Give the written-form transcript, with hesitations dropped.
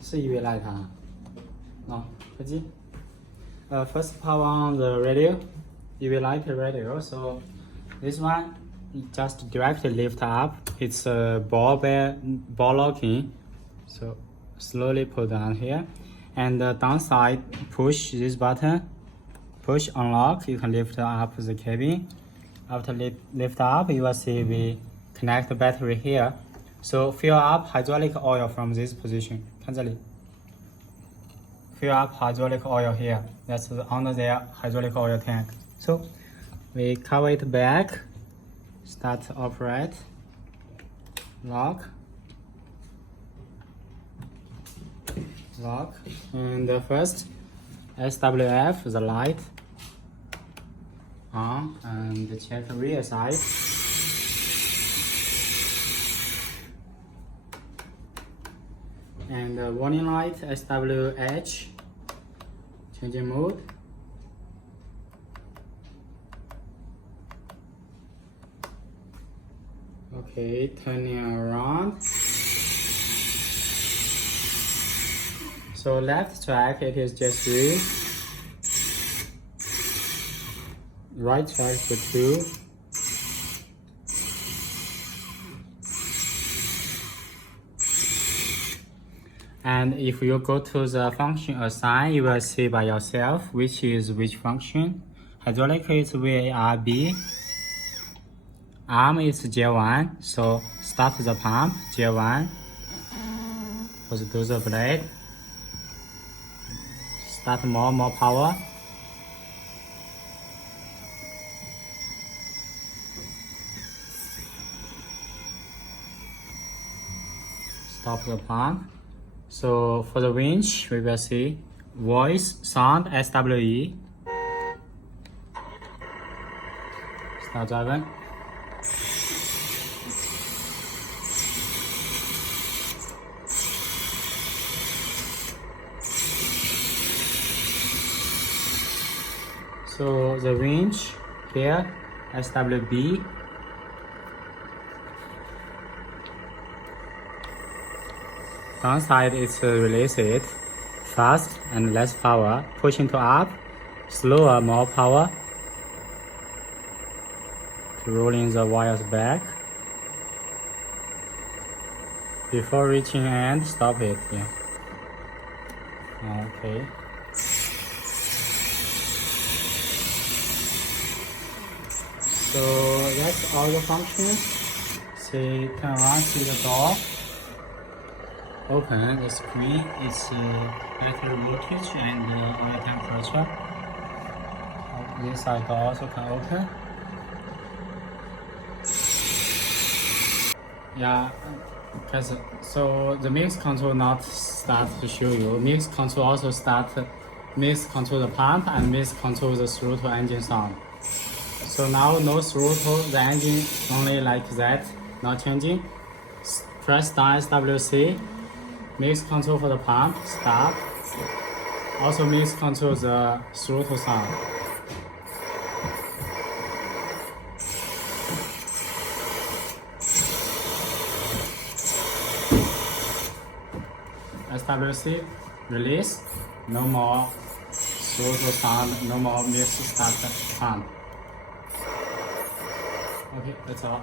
是 UV light 啊。No， 科技。First power on the radio, UV light radio. So this one just directly lift up. It's a ball locking. So slowly pull down here, and the downside push this button. Push unlock. You can lift up the cabin. After lift up, you will see we connect the battery here. So fill up hydraulic oil from this position. 看这里。Fill up hydraulic oil here. That's under the hydraulic oil tank. So we cover it back. Start to operate. Lock. Lock. And first, SWF, the light. On and check the rear side. And the warning light SWH, changing mode. Okay, turning around. So left track it is just 3. Right track for 2. And if you go to the function assign, you will see by yourself which is which function. Hydraulic is VARB. Arm is J1, so start the pump, J1. Bulldozer blade. Start more power. Stop the pump. So for the winch, we will see voice, sound, SWE. Start driving. So the winch here, SWB. Downside is release it fast and less power, pushing to up, slower, more power, to rolling the wires back. Before reaching end, stop it. Yeah. Okay. So that's all the functions. See, turn around, see the door. Open the screen. It's battery voltage and oil temperature. This side door also can open. Yeah, because so the mix control not start to show you. Mix control also mix control the pump and mix control the throttle engine sound. So now no throttle, the engine only like that, not changing. Press down SWC. Mix control for the pump, stop. Also mix control the throttle sound. SWC, release, no more throttle sound, no more mix start pump. Okay, that's all.